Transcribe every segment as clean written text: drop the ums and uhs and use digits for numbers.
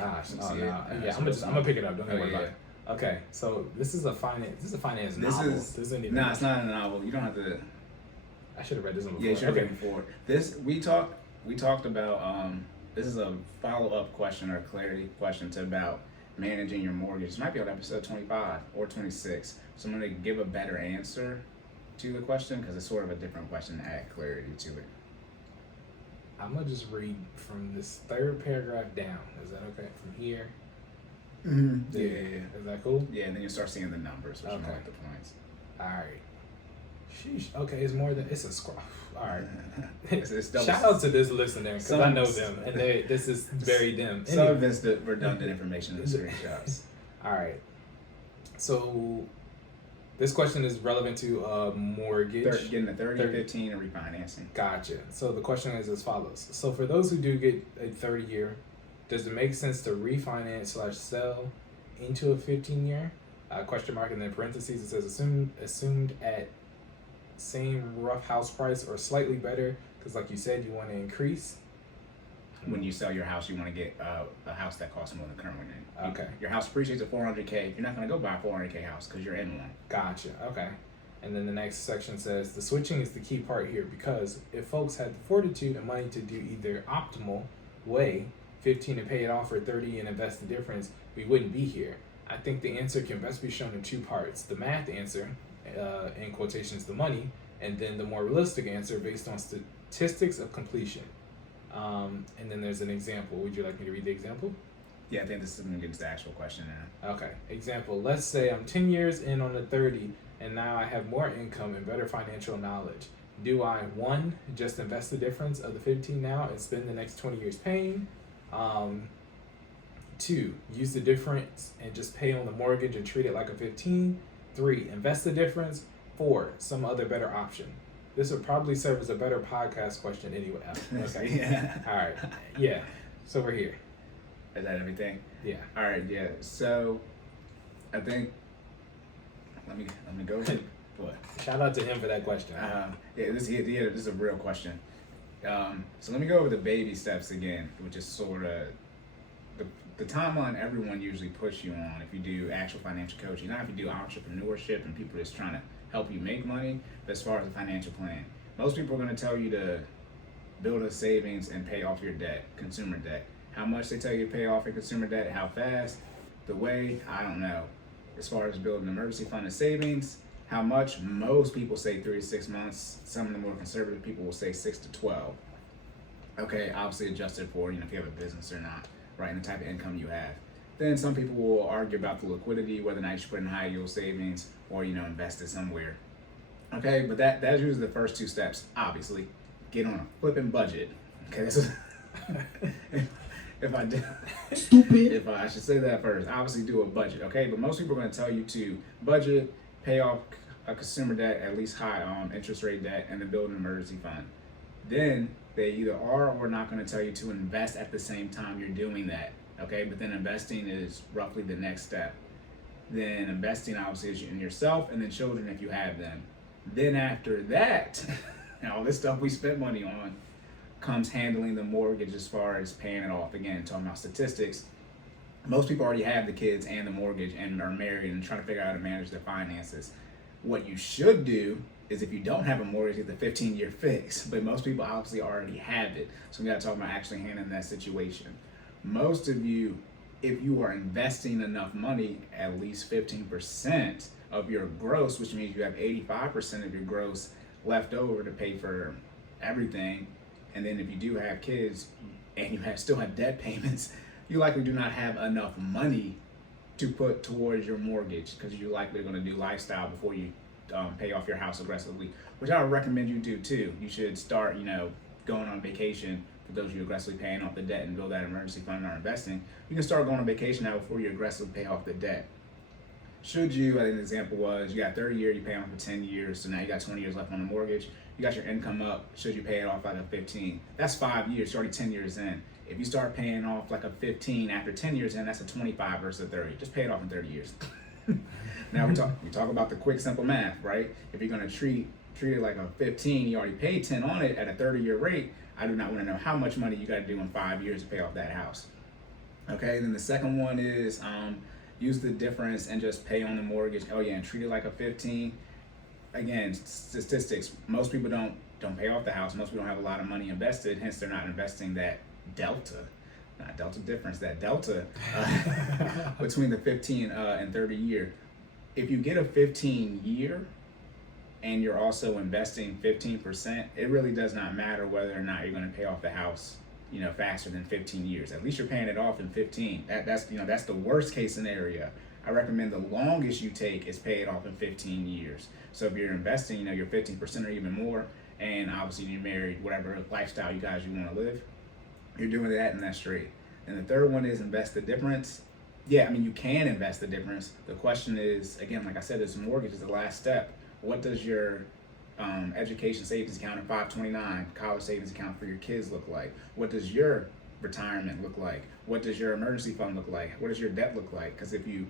gosh. Oh, See no. it? Yeah, I'm gonna pick it up. Don't worry about it. Okay, so this is a finance novel. This isn't even. No, it's not a novel. You don't have to. I should have read this one before. Yeah, you should have read it before. This we talked about. This is a follow-up question or a clarity question to about managing your mortgage. This might be on episode 25 or 26. So I'm going to give a better answer to the question because it's sort of a different question to add clarity to it. I'm going to just read from this third paragraph down. Is that okay? From here? Mm-hmm. Yeah. Is that cool? Yeah, and then you start seeing the numbers, which are like the points. All right. Sheesh. Okay, it's a scroll. All right. It's Shout out to this listener because I know them and this is very them. Some of it's the redundant information in the screenshots. All right. So this question is relevant to mortgage. Getting a 30, 15, and refinancing. Gotcha. So the question is as follows. So for those who do get a 30-year, does it make sense to refinance / sell into a 15-year? Question mark, and then parentheses, it says assumed at same rough house price or slightly better, because like you said, you want to increase. When you sell your house, you want to get a house that costs more than the current one. Okay. Your house appreciates at $400K. You're not going to go buy a $400K house because you're in one. Gotcha. Okay. And then the next section says the switching is the key part here, because if folks had the fortitude and money to do either optimal way, 15 and pay it off, or 30 and invest the difference, we wouldn't be here. I think the answer can best be shown in two parts: the math answer, in quotations, the money, and then the more realistic answer based on statistics of completion. And then there's an example. Would you like me to read the example? Yeah, I think this is going to get into the actual question now. Okay. Example. Let's say I'm 10 years in on the 30, and now I have more income and better financial knowledge. Do I, 1, just invest the difference of the 15 now and spend the next 20 years paying? 2, use the difference and just pay on the mortgage and treat it like a 15? 3, invest the difference? 4, some other better option? This would probably serve as a better podcast question anyway. Okay. Yeah. All right. Yeah. So we're here. Is that everything? Yeah. All right. Yeah. So, I think let me go with what. Shout out to him for that question. This is a real question. So let me go over the baby steps again, which is sort of the timeline everyone usually puts you on if you do actual financial coaching. Not if you do entrepreneurship and people just trying to help you make money, but as far as a financial plan. Most people are going to tell you to build a savings and pay off your debt, consumer debt. How much they tell you to pay off your consumer debt, how fast, the way, I don't know. As far as building an emergency fund and savings, how much? Most people say 3 to 6 months. Some of the more conservative people will say 6 to 12. Okay, obviously adjusted for, if you have a business or not, right, and the type of income you have. Then some people will argue about the liquidity, whether or not you should put in high yield savings or, invest it somewhere. Okay, but that's usually the first 2 steps. Obviously, get on a flipping budget. Okay, this is if I did stupid. If I should say that first, obviously do a budget. Okay, but most people are going to tell you to budget, pay off a consumer debt, at least high interest rate debt, and then build an emergency fund. Then they either are or not going to tell you to invest at the same time you're doing that. Okay, but then investing is roughly the next step. Then investing obviously is in yourself and then children if you have them. Then after that, all this stuff we spent money on comes handling the mortgage as far as paying it off. Again, talking about statistics, most people already have the kids and the mortgage and are married and trying to figure out how to manage their finances. What you should do is if you don't have a mortgage, get the 15-year fix. But most people obviously already have it. So we got to talk about actually handling that situation. Most of you, if you are investing enough money, at least 15% of your gross, which means you have 85% of your gross left over to pay for everything. And then if you do have kids and you still have debt payments, you likely do not have enough money to put towards your mortgage because you're likely going to do lifestyle before you pay off your house aggressively, which I would recommend you do too. You should start, going on vacation. For those of you aggressively paying off the debt and build that emergency fund or investing, you can start going on vacation now before you aggressively pay off the debt. Should you, I think the example was, you got 30 years, you pay off for 10 years, so now you got 20 years left on the mortgage, you got your income up, should you pay it off like a 15? That's 5 years, you're already 10 years in. If you start paying off like a 15 after 10 years in, that's a 25 versus a 30. Just pay it off in 30 years. Now we talk about the quick, simple math, right? If you're gonna treat it like a 15, you already paid 10 on it at a 30-year rate, I do not want to know how much money you got to do in 5 years to pay off that house. Okay, then the second one is use the difference and just pay on the mortgage. Oh yeah, and treat it like a 15. Again, statistics. Most people don't pay off the house. Most people don't have a lot of money invested. Hence, they're not investing that delta, not delta difference, that delta between the 15 and 30 year. If you get a 15 year and you're also investing 15%, it really does not matter whether or not you're going to pay off the house, faster than 15 years. At least you're paying it off in 15. That's the worst case scenario. I recommend the longest you take is pay it off in 15 years. So if you're investing, you're 15% or even more, and obviously you're married, whatever lifestyle you want to live, you're doing that and that's straight. And the third one is invest the difference. Yeah, I mean, you can invest the difference. The question is, again, like I said, this mortgage is the last step. What does your education savings account at 529, college savings account for your kids look like? What does your retirement look like? What does your emergency fund look like? What does your debt look like? Because if you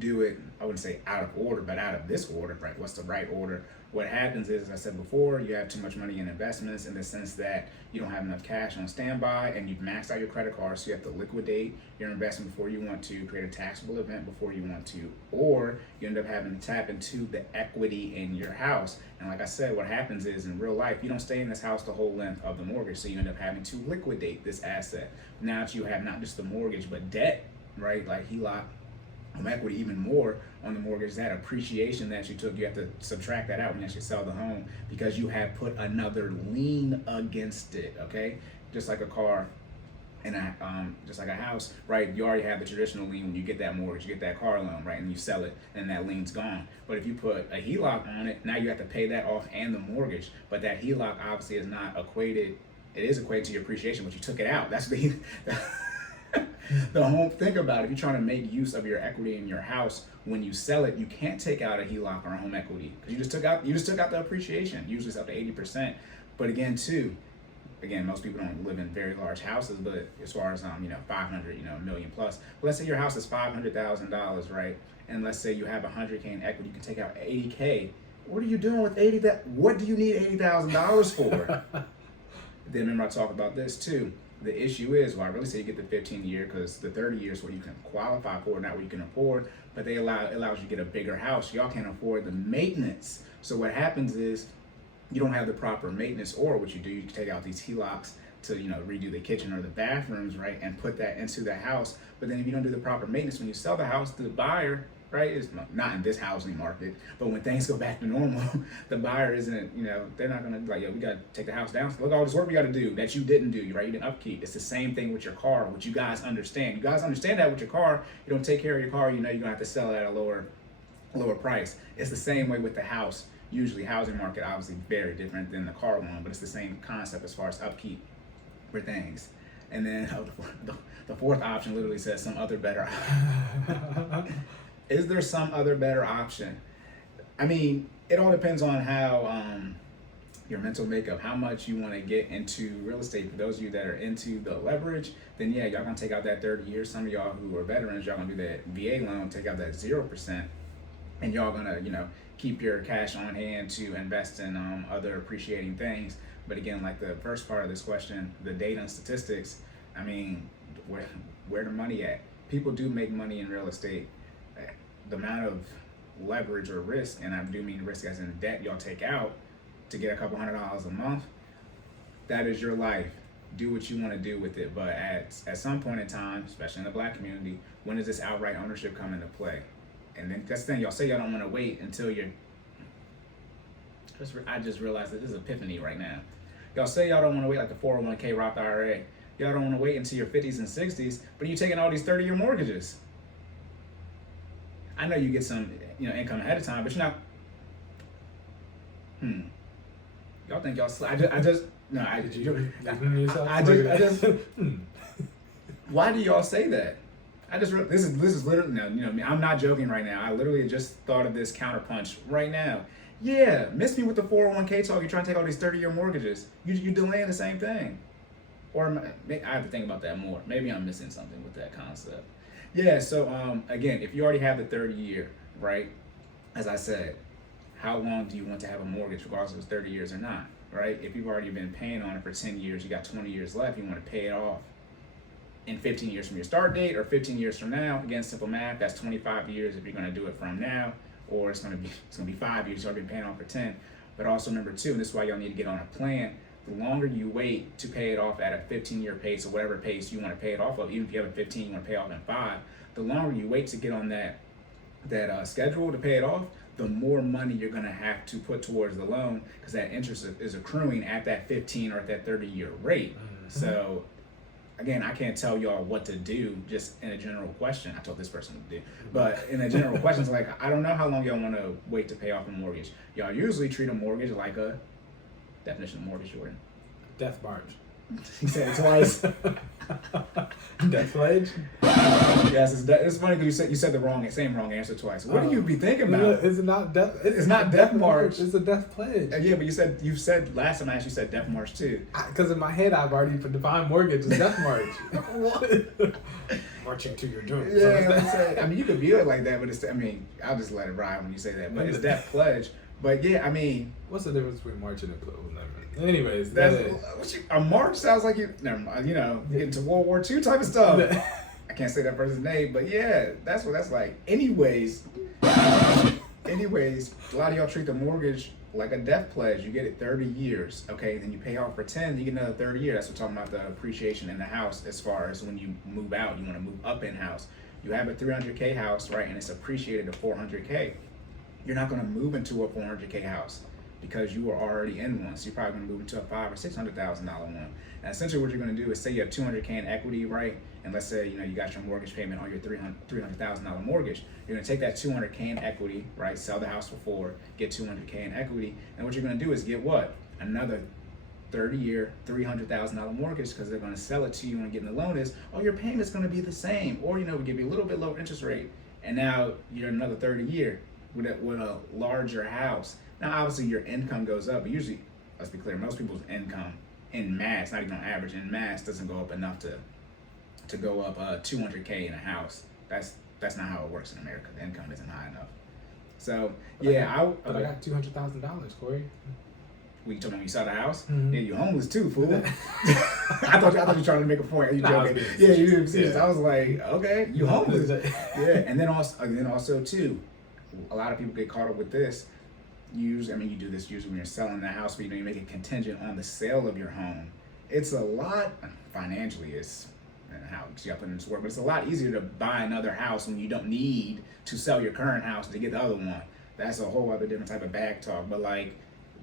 do it, I wouldn't say out of order, but out of this order, right? What's the right order? What happens is, as I said before, you have too much money in investments in the sense that you don't have enough cash on standby and you've maxed out your credit card, so you have to liquidate your investment before you want to, create a taxable event before you want to, or you end up having to tap into the equity in your house. And like I said, what happens is, in real life, you don't stay in this house the whole length of the mortgage, so you end up having to liquidate this asset. Now that you have not just the mortgage, but debt, right? Like HELOC, home equity, even more on the mortgage, that appreciation that you took, you have to subtract that out when you actually sell the home because you have put another lien against it. Okay, just like a car and just like a house, right? You already have the traditional lien when you get that mortgage, you get that car loan, right? And you sell it and that lien's gone. But if you put a HELOC on it, now you have to pay that off and the mortgage. But that HELOC obviously is not equated. It is equated to your appreciation, but you took it out. That's the the home. Think about it. If you're trying to make use of your equity in your house, when you sell it, you can't take out a HELOC or a home equity because you just took out the appreciation. Usually it's up to 80%. But again, most people don't live in very large houses. But as far as 500, a million plus. But let's say your house is $500,000, right? And let's say you have 100K in equity, you can take out 80K. What are you doing with 80? What do you need $80,000 for? Then remember I talked about this too. The issue is, well, I really say you get the 15 year because the 30 years what you can qualify for, not what you can afford, but it allows you to get a bigger house. Y'all can't afford the maintenance. So what happens is you don't have the proper maintenance, or what you do, you take out these HELOCs to redo the kitchen or the bathrooms, right, and put that into the house. But then if you don't do the proper maintenance when you sell the house to the buyer, right, it's not in this housing market, but when things go back to normal, the buyer isn't, they're not gonna be like, yo, we gotta take the house down. So look, all this work we gotta do that you didn't do, right? You didn't upkeep. It's the same thing with your car, which you guys understand. You guys understand that with your car, you don't take care of your car, you're gonna have to sell it at a lower price. It's the same way with the house. Usually housing market obviously very different than the car one, but it's the same concept as far as upkeep for things. And then the fourth option literally says some other better Is there some other better option? I mean, it all depends on how your mental makeup, how much you want to get into real estate. For those of you that are into the leverage, then yeah, y'all gonna take out that 30 years. Some of y'all who are veterans, y'all gonna do that VA loan, take out that 0%, and y'all gonna keep your cash on hand to invest in other appreciating things. But again, like the first part of this question, the data and statistics, I mean, where the money at? People do make money in real estate. The amount of leverage or risk, and I do mean risk as in debt y'all take out to get a couple $100 a month, that is your life. Do what you want to do with it. But at some point in time, especially in the Black community, when does this outright ownership come into play? And then that's the thing, y'all say y'all don't want to wait until you're, I just realized that this is epiphany right now. Y'all say y'all don't want to wait, like the 401k Roth IRA. Y'all don't want to wait until your 50s and 60s, but you're taking all these 30-year mortgages. I know you get some, income ahead of time, but you're not. Y'all think y'all? Why do y'all say that? This is literally no. I'm not joking right now. I literally just thought of this counterpunch right now. Yeah, miss me with the 401k talk. You're trying to take all these 30-year mortgages. You're delaying the same thing. Or I have to think about that more. Maybe I'm missing something with that concept. Yeah, so again, if you already have the 30-year, right, as I said, how long do you want to have a mortgage, regardless if it's 30 years or not, right? If you've already been paying on it for 10 years, you got 20 years left, you want to pay it off in 15 years from your start date or 15 years from now. Again, simple math, that's 25 years if you're going to do it from now, or it's going to be 5 years, you've already been paying off for 10. But also number two, and this is why y'all need to get on a plan, the longer you wait to pay it off at a 15-year pace or whatever pace you want to pay it off of, even if you have a 15, you want to pay off in 5, the longer you wait to get on that schedule to pay it off, the more money you're going to have to put towards the loan, because that interest is accruing at that 15 or at that 30-year rate. So again, I can't tell y'all what to do just in a general question. I told this person what to do, but in a general question, it's like, I don't know how long y'all want to wait to pay off a mortgage. Y'all usually treat a mortgage like a definition of mortgage, Jordan. Death march. He said it twice. Death pledge? Yes, it's funny because you said the same wrong answer twice. What do you be thinking about? It's not death. It's not death march. It's a death pledge. Yeah, but you said last time I asked you said death march too. Because in my head I've already defined mortgage as death march. Marching to your doom. Yeah, I mean you could view it like that, but I'll just let it ride when you say that. But it's death pledge. But yeah, I mean, what's the difference between marching and pledge? Anyways, a march sounds like never mind, into World War II type of stuff. I can't say that person's name, but yeah, that's what that's like. Anyways, a lot of y'all treat the mortgage like a death pledge. You get it 30 years, okay? Then you pay off for 10, you get another 30 years. That's what we're talking about, the appreciation in the house. As far as when you move out, you want to move up in house. You have a 300K house, right? And it's appreciated to 400K. You're not going to move into a 400K house because you were already in one. So you're probably going to move into a $500,000 or $600,000 one. And essentially what you're going to do is say you have 200K in equity, right? And let's say, you got your mortgage payment on your $300,000 mortgage. You're going to take that 200K in equity, right? Sell the house for 4, get 200K in equity. And what you're going to do is get what? Another 30-year, $300,000 mortgage, because they're going to sell it to you and getting the loan is, your payment's going to be the same. Or, we give you a little bit lower interest rate. And now you're another 30-year with a larger house. Now, obviously, your income goes up, but usually, let's be clear, most people's income in mass, not even on average, in mass doesn't go up enough to go up 200K in a house. That's not how it works in America. The income isn't high enough. So, yeah, I got $200,000, Cory. You told me when you saw the house? Mm-hmm. Yeah, you homeless too, fool. I thought you were trying to make a point. Are you joking? Yeah, you didn't see this. I was like, okay, you homeless. Yeah, and then also too, a lot of people get caught up with this. You do this usually when you're selling the house, but you make it contingent on the sale of your home. It's a lot financially. It's how you got to put into work, but it's a lot easier to buy another house when you don't need to sell your current house to get the other one. That's a whole other different type of bag talk. But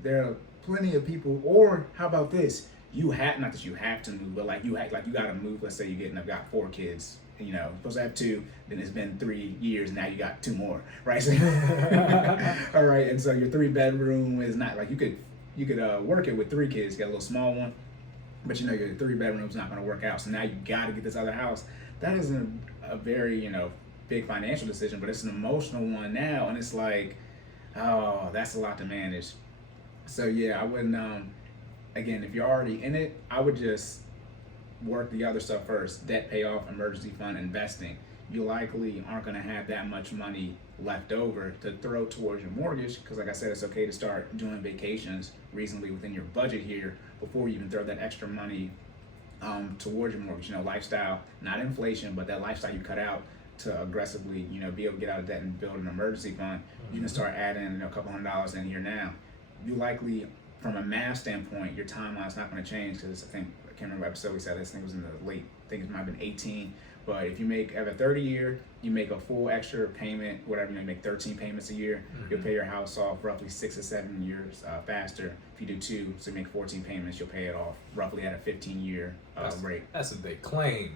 there are plenty of people. Or how about this? Not that you have to move, but you got to move. Let's say I've got 4 kids. You're supposed to have 2, then it's been 3 years, and now you got 2 more, right? So, all right, and so your 3-bedroom is not you could work it with 3 kids, get a little small one, but your 3-bedroom's not going to work out. So now you got to get this other house. That isn't a very big financial decision, but it's an emotional one now, and it's that's a lot to manage. So yeah, I wouldn't. Again, if you're already in it, I would just work the other stuff first. Debt payoff, emergency fund, investing. You likely aren't going to have that much money left over to throw towards your mortgage, because like I said, it's okay to start doing vacations reasonably within your budget here before you even throw that extra money towards your mortgage. Lifestyle, not inflation, but that lifestyle you cut out to aggressively be able to get out of debt and build an emergency fund. You can start adding a couple $100s in here now. You likely, from a math standpoint, your timeline's not going to change, because I can't remember what episode we said this. I think it was in the late, I think it might have been 18. But if you have a 30-year, you make a full extra payment, whatever, you make 13 payments a year, you'll pay your house off roughly 6 or 7 years faster. If you do 2, so you make 14 payments, you'll pay it off roughly at a 15-year rate. That's what they claim.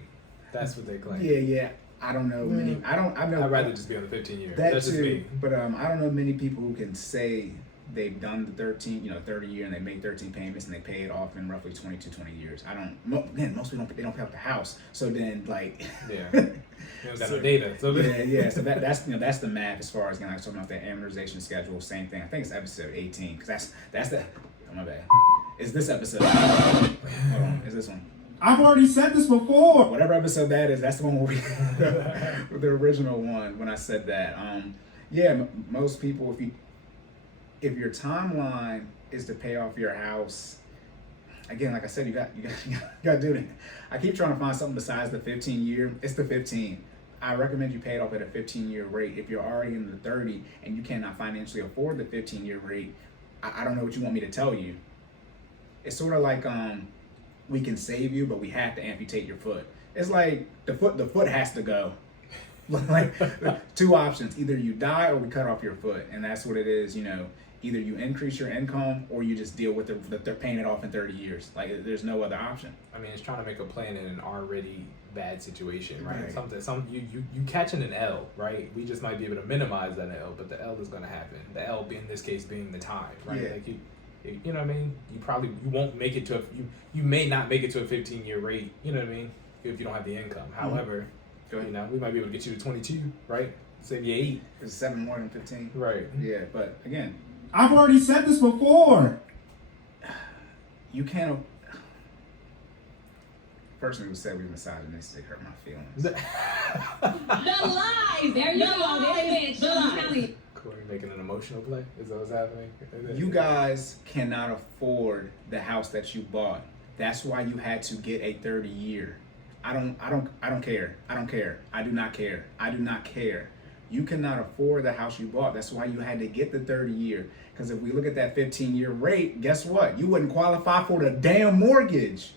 Yeah. I don't know many. I know. I'd rather just be on the 15-year. That's just me. But I don't know many people who can say they've done the 30-year, and they make 13 payments and they pay it off in roughly 20 years. Most people they don't pay off the house. So then yeah, you don't got no data. So yeah. So that's the math as far as I was talking about that amortization schedule. Same thing. I think it's episode 18, because that's the. Oh, my bad. Is this episode? Hold on. Is this one? I've already said this before. Whatever episode that is, that's the one where the original one when I said that. Most people, if your timeline is to pay off your house, again, like I said, you got to do it. I keep trying to find something besides the 15-year. It's the 15. I recommend you pay it off at a 15-year rate. If you're already in the 30 and you cannot financially afford the 15-year rate, I don't know what you want me to tell you. It's sort of like we can save you, but we have to amputate your foot. It's like the foot has to go. Like two options: either you die or we cut off your foot, and that's what it is. You know, either you increase your income or you just deal with they're paying it off in 30 years. Like there's no other option. I mean, it's trying to make a plan in an already bad situation, right? Right. You catching an L, right? We just might be able to minimize that L, but the L is going to happen. The L, in this case, being the time, right? Yeah. Like you know what I mean? You won't make it to you may not make it to a 15-year rate. You know what I mean? If you don't have the income. However, you know, we might be able to get you to 22, right? Save you 8. It's 7 more than 15. Right. Yeah, but again, I've already said this before. you can't. Person who said we were misogynistic hurt my feelings. The lies. There you go. There it is. The lies. Cory making an emotional play. Is that what's happening? You guys cannot afford the house that you bought. That's why you had to get a 30-year. I don't care. I don't care. I do not care. I do not care. You cannot afford the house you bought. That's why you had to get the 30-year. Because if we look at that 15-year rate, guess what? You wouldn't qualify for the damn mortgage.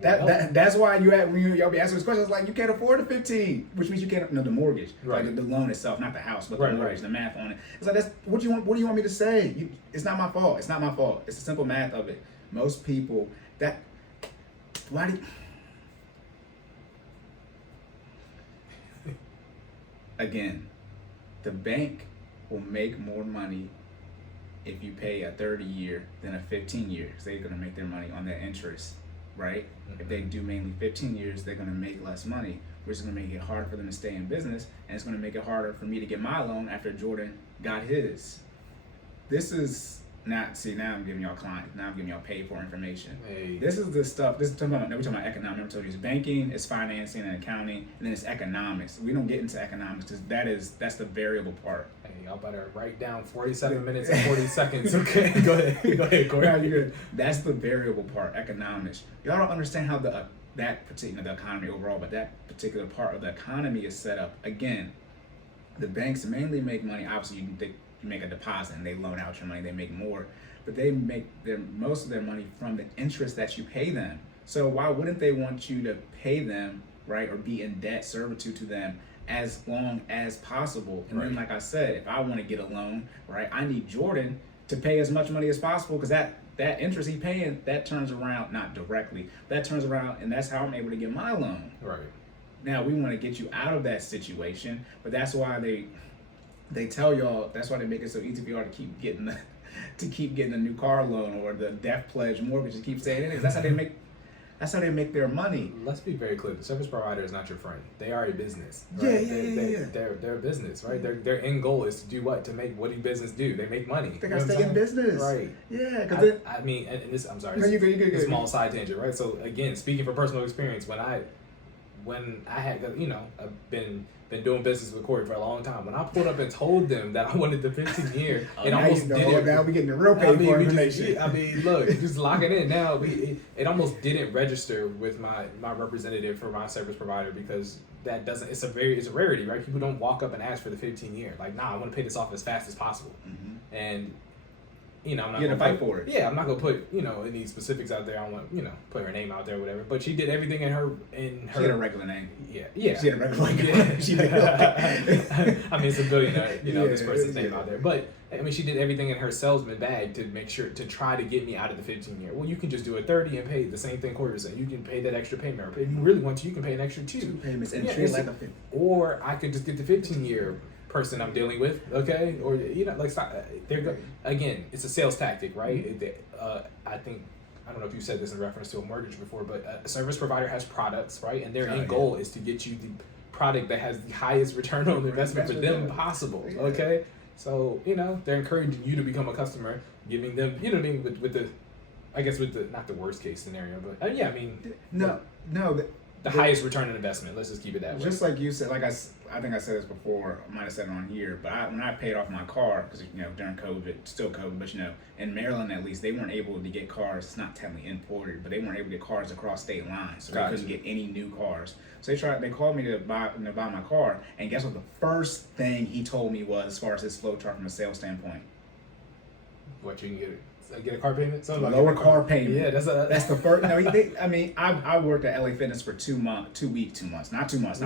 That's why y'all be asking this question. It's like you can't afford the 15, which means you can't. No, the mortgage, right? Like the loan itself, not the house, but the right, mortgage, the math on it. It's like what do you want me to say? It's not my fault. It's not my fault. It's the simple math of it. Most people again, the bank will make more money if you pay a 30-year than a 15-year, because they're going to make their money on that interest, right? If they do mainly 15 years, they're going to make less money, which is going to make it harder for them to stay in business, and it's going to make it harder for me to get my loan after Jordan got his. This is not, see, now I'm giving y'all clients, now I'm giving y'all paid for information. Hey. This is the stuff, we're talking about economics. I never told you it's banking, it's financing and accounting, and then it's economics. We don't get into economics because that's the variable part. Hey, y'all better write down 47 minutes and 40 seconds. Okay, go ahead, Cory. No, you're good. That's the variable part, economics. Y'all don't understand how the economy overall, but that particular part of the economy is set up. Again, the banks mainly make money. Obviously, you make a deposit and they loan out your money, they make more, but they make most of their money from the interest that you pay them. So why wouldn't they want you to pay them, right, or be in debt servitude to them as long as possible? And then, like I said, if I want to get a loan, right, I need Jordan to pay as much money as possible, because that interest he's paying, that turns around, not directly, that turns around, and that's how I'm able to get my loan. Right. Now we want to get you out of that situation, but that's why they tell y'all, that's why they make it so easy for y'all to keep getting a new car loan or the death pledge mortgage, to keep saying it is. That's how they make their money. Let's be very clear. The service provider is not your friend. They are a business. Yeah, Right? yeah. They're a business, right? Their end goal is to do what? To make, what do business do? They make money. They gotta stay in business. Right. Yeah, because I mean, and this, I'm sorry. No, you good. A small side tangent, right? So again, speaking from personal experience, when I had, you know, I've been doing business with Cory for a long time. When I pulled up and told them that I wanted the 15-year, it almost didn't. Now we getting the real paid for information. Look, just locking in now. It almost didn't register with my representative for my service provider, because that doesn't. It's a rarity, right? People don't walk up and ask for the 15-year. Like, nah, I want to pay this off as fast as possible. Mm-hmm. And you know, I'm not gonna fight for it. Yeah, I'm not gonna put, you know, any specifics out there. I don't want, you know, put her name out there or whatever. But she did everything in her. She had a regular name. Yeah. She had a regular name. Yeah. She did. I mean, it's a billionaire, you know, this person's name yeah. out there. But I mean, she did everything in her salesman bag to make sure, to try to get me out of the 15-year. Well, you can just do a 30 and pay the same thing Cory was saying. You can pay that extra payment, or if you really want to, you can pay an extra 2 payments and treat like a 50. Or I could just get the 15-year person I'm dealing with, okay? Or, you know, like, stop. Again, it's a sales tactic, right? I think, I don't know if you said this in reference to a mortgage before, but a service provider has products, right? And their end goal is to get you the product that has the highest return on investment for them possible, okay? So, you know, they're encouraging you to become a customer, giving them, you know what I mean, with the, I guess with the, not the worst case scenario, but yeah, I mean. No, the highest return on investment. Let's just keep it that way. Just like you said, like I think I said this before. I might have said it on here, but when I paid off my car, because during COVID, still COVID, but in Maryland at least, they weren't able to get cars. It's not technically imported, but they weren't able to get cars across state lines, so they couldn't get any new cars. So they called me to buy my car, and guess what? The first thing he told me was, as far as his flow chart from a sales standpoint, what you can get a car payment? Lower car payment. Yeah, that's the first. No, I mean, I worked at LA Fitness for 2 months, 2 weeks, not 2 months,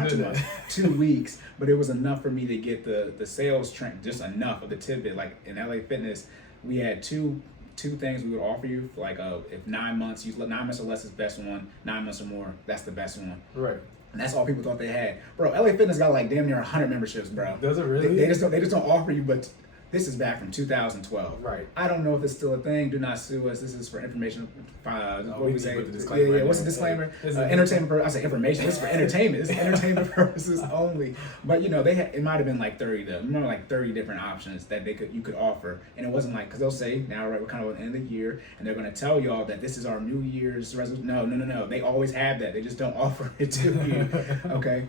2 weeks, but it was enough for me to get the sales trend, just enough of the tidbit. Like in LA Fitness, we had two things we would offer you for like if 9 months, 9 months or less is the best one, 9 months or more, that's the best one. Right. And that's all people thought they had. Bro, LA Fitness got like damn near 100 memberships, bro. Does it really? They just don't offer you, but this is back from 2012. Right. I don't know if it's still a thing. Do not sue us. This is for information. What we say? Put the disclaimer What's the disclaimer? Entertainment. I say information. This is for entertainment. This is entertainment purposes only. But it might have been like 30 though. Remember, like 30 different options that you could offer, and it wasn't like, because they'll say now, right, we're kind of at the end of the year, and they're going to tell y'all that this is our New Year's resolution. No. They always have that. They just don't offer it to you. Okay.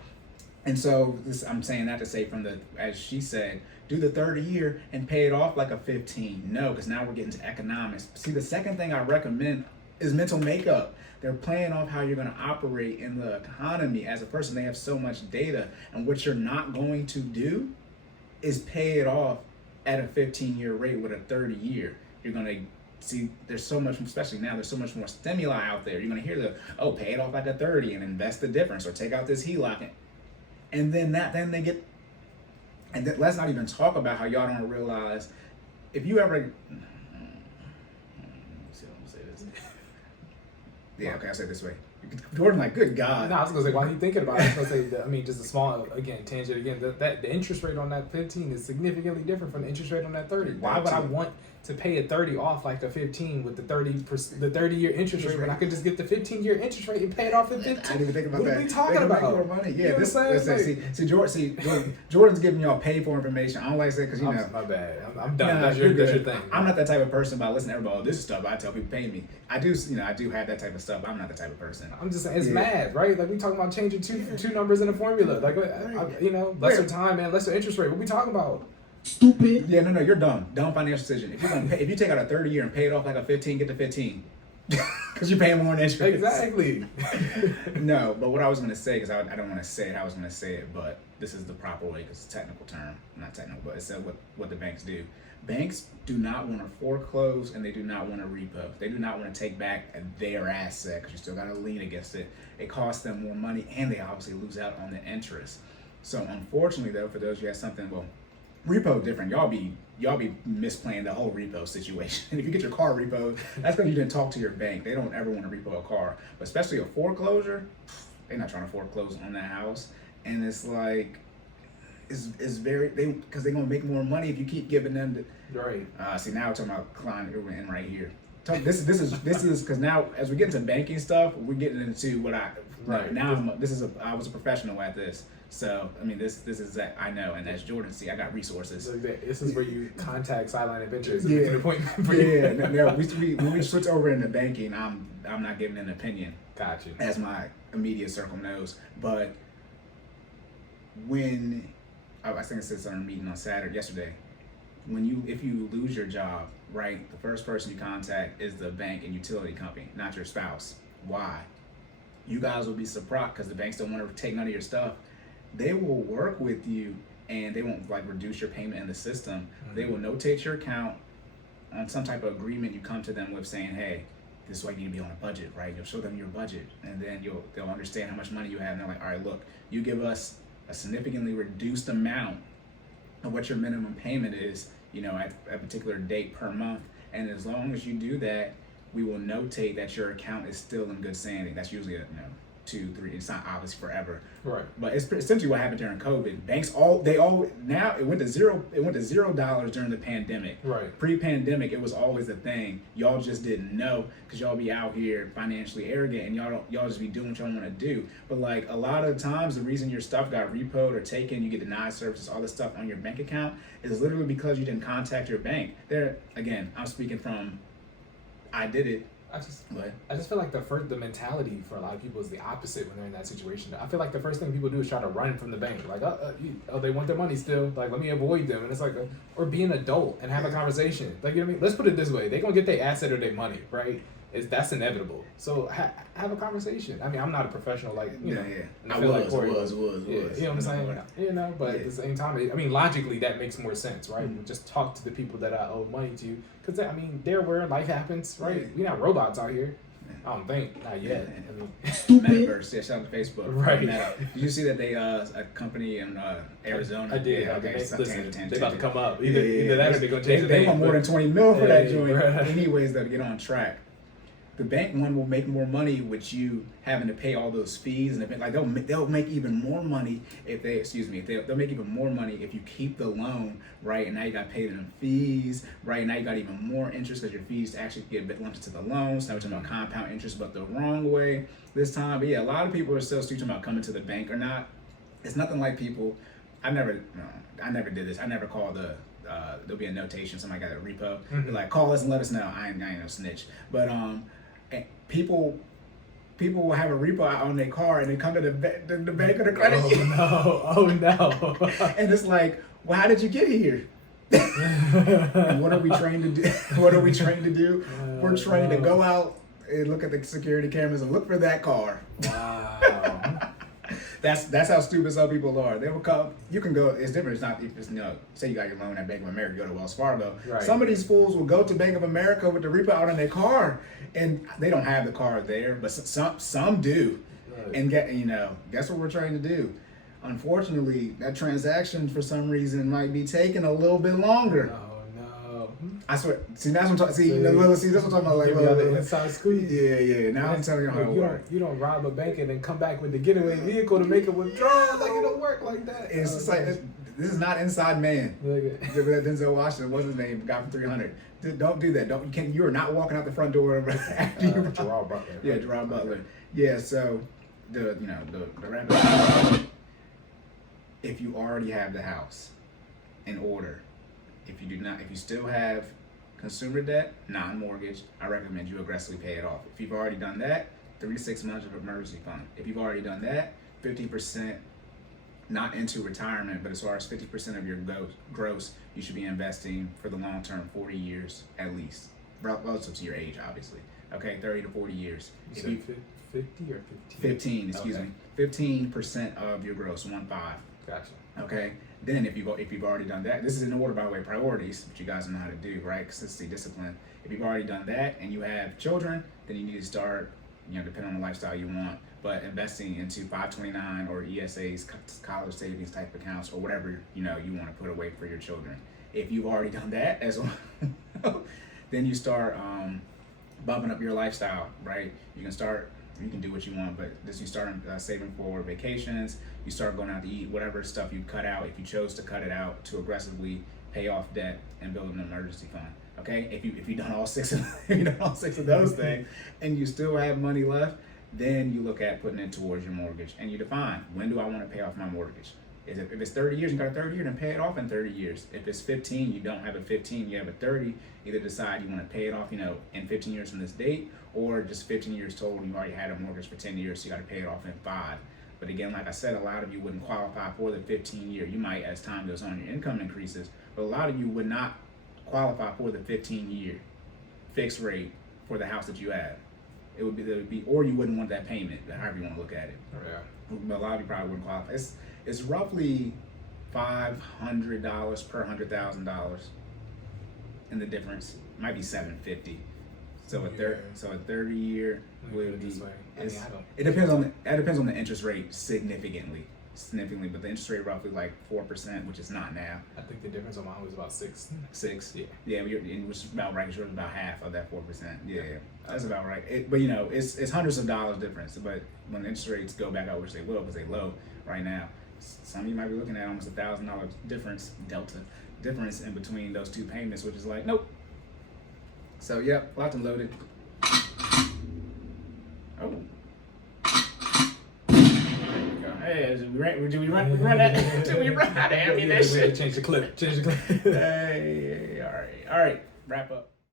And so I'm saying that to say, as she said, do the 30 year and pay it off like a 15. No, because now we're getting to economics. See, the second thing I recommend is mental makeup. They're playing off how you're going to operate in the economy as a person. They have so much data, and what you're not going to do is pay it off at a 15-year rate with a 30 year. You're going to see there's so much, especially now, there's so much more stimuli out there. You're going to hear pay it off like a 30 and invest the difference, or take out this HELOC. And then they get, and let's not even talk about how y'all don't realize, if you ever, let me say this. Yeah, okay, I'll say it this way. Jordan, like, good God. No, I was gonna say, while you thinking about it, I was gonna say, just a small tangent again. The interest rate on that 15 is significantly different from the interest rate on that 30. Why would I want to pay a 30 off like a 15 with the 30-year interest rate when I could just get the 15-year interest rate and pay it off at 15? I didn't even think about what that. What are we talking about? Make more money. Yeah, you know Jordan's giving y'all paid for information. I don't like to say, because my bad. I'm done. That's your thing. I'm not that type of person. But listen, everybody, this is stuff I tell people pay me. I do have that type of stuff. But I'm not the type of person. I'm just saying, it's math, right? Like, we talking about changing two numbers in a formula. Like, lesser time and lesser interest rate. What we talking about? Stupid. Yeah, no, you're dumb. Dumb financial decision. If you take out a 30 year and pay it off like a 15, get the 15. Because you're paying more in interest. Exactly. No, but what I was going to say, because I don't want to say it, I was going to say it, but this is the proper way, because it's a technical term. Not technical, but it's what the banks do. Banks do not want to foreclose, and they do not want to repo. They do not want to take back their asset, because you still got to lien against it. It costs them more money, and they obviously lose out on the interest. So unfortunately, though, for those who have something, repo different. Y'all be misplaying the whole repo situation. And if you get your car repoed, that's because you didn't talk to your bank. They don't ever want to repo a car, but especially a foreclosure. They're not trying to foreclose on that house, and it's like, it's very, because they're gonna make more money if you keep giving them the right. See, now we're talking about client in right here. This is because now, as we get into banking stuff, we're getting into what I right now. I was a professional at this. So, I mean, this is that I know, and as Jordan, see, I got resources. So this is where you contact Sideline Adventures. Yeah, the point for you. When we switch over into banking, I'm not giving an opinion. Gotcha. As my immediate circle knows, but when I think I said something in a meeting on Saturday yesterday, if you lose your job, right, the first person you contact is the bank and utility company, not your spouse. Why? You guys will be surprised, because the banks don't want to take none of your stuff. They will work with you, and they won't reduce your payment in the system. Mm-hmm. They will notate your account on some type of agreement you come to them with, saying, hey, this is why you need to be on a budget, right? You'll show them your budget, and then they'll understand how much money you have, and they're like, all right, look, you give us a significantly reduced amount of what your minimum payment is, at a particular date per month, and as long as you do that, we will notate that your account is still in good standing. That's usually 2, 3. It's not obvious forever, right? But it's essentially what happened during COVID. Banks now it went to zero. It went to $0 during the pandemic. Right. Pre-pandemic, it was always a thing. Y'all just didn't know, because y'all be out here financially arrogant, and y'all just be doing what y'all want to do. But like, a lot of times, the reason your stuff got repoed or taken, you get denied services, all this stuff on your bank account, is literally because you didn't contact your bank. There again, I'm speaking from, I did it. I just feel like the mentality for a lot of people is the opposite when they're in that situation. I feel like the first thing people do is try to run from the bank. Like, they want their money still. Like, let me avoid them. And it's like, or be an adult and have a conversation. Like, you know what I mean? Let's put it this way: they're gonna get their asset or their money, right? That's inevitable. So have a conversation. I mean, I'm not a professional, like, you know. And I feel like Cory was. You know what I'm saying? You know, but at the same time, I mean, logically that makes more sense, right? Just talk to the people that I owe money to, because I mean, they're where life happens, right? We're not robots out here. I don't think, not yet. I mean, Metaverse, yeah, shout out to Facebook. Right. Did you see that they a company in Arizona? I did. Yeah, okay, Listen, they about to come up. Either that or they're gonna change the They name. want more than 20 mil for that joint. Bruh. Anyways, though, to get on track. The bank one will make more money with you having to pay all those fees, and the bank, like they'll make even more money if they'll make even more money if you keep the loan, right? And now you got paid in fees, right? And now you got even more interest because your fees actually get a bit lumped into the loans. Now we're talking about compound interest, but the wrong way this time. But yeah, a lot of people are still talking about coming to the bank or not. It's nothing like people. I never did this. I never called there'll be a notation. Somebody got a repo. They're like, call us and let us know. I ain't no snitch, but people will have a repo out on their car and they come to the bank or the credit union. Oh no! And it's like, well, how did you get here? And what are we trained to do? We're trained to go out and look at the security cameras and look for that car. Wow. That's how stupid some people are. They will come. You can go. It's different. It's not. It's, say you got your loan at Bank of America, you go to Wells Fargo. Right. Some of these fools will go to Bank of America with the repo out in their car, and they don't have the car there, but some do, right. And guess what we're trying to do. Unfortunately, that transaction for some reason might be taking a little bit longer. No. I swear. See, that's what I'm talking. See, that's what I'm talking about. Like, the inside scoop. Yeah. Now I'm telling you how it works. You don't rob a bank and then come back with the getaway vehicle to make a withdrawal. Like, it don't work like that. It's just like this is not Inside Man. Denzel Washington, what's his name? Guy from 300. Don't do that. You are not walking out the front door after you. Gerard Butler. Yeah, Gerard Butler. Yeah. So the rabbit. If you already have the house in order. If you still have consumer debt, non-mortgage, I recommend you aggressively pay it off. If you've already done that, 3 to 6 months of emergency fund. If you've already done that, 50%, not into retirement, but as far as 50% of your gross, you should be investing for the long term, 40 years at least, relative to your age, obviously. Okay, 30 to 40 years. You said 50 or 15? 15, excuse me. 15% of your gross, 1.5. Gotcha. Okay. Then if you've already done that, this is in order, by the way, priorities, which you guys know how to do, right? Consistency, discipline. If you've already done that and you have children, then you need to start, depending on the lifestyle you want, but investing into 529 or ESAs, college savings type accounts, or whatever you want to put away for your children. If you've already done that as well, then you start bumping up your lifestyle, right? You can do what you want, but you start saving for vacations, you start going out to eat, whatever stuff you cut out, if you chose to cut it out, to aggressively pay off debt and build an emergency fund. Okay, if you've done all six of those things, and you still have money left, then you look at putting it towards your mortgage, and you define, when do I want to pay off my mortgage? If it's 30 years, you got a 30 year, then pay it off in 30 years. If it's 15, you don't have a 15, you have a 30. Either decide you want to pay it off, in 15 years from this date, or just 15 years total. You already had a mortgage for 10 years, so you got to pay it off in 5. But again, like I said, a lot of you wouldn't qualify for the 15 year. You might, as time goes on, your income increases, but a lot of you would not qualify for the 15 year fixed rate for the house that you have. It would be, or you wouldn't want that payment, however you want to look at it. Oh, yeah. But a lot of you probably wouldn't qualify. It's roughly $500 per $100,000, and the difference might be $750. So a 30 year would be. It depends on the interest rate significantly, but the interest rate roughly like 4%, which is not now. I think the difference on mine was about 6. 6. Yeah, which is about right. It's about half of that 4%. Yeah, that's about right. It's hundreds of dollars difference, but when the interest rates go back up, which they will, because they're low right now, some of you might be looking at almost $1,000 difference in between those two payments, which is like, nope. So yep, locked and loaded. Oh. Hey, did we run that? Did we run out of ammunition? Change the clip. Hey, all right. Wrap up.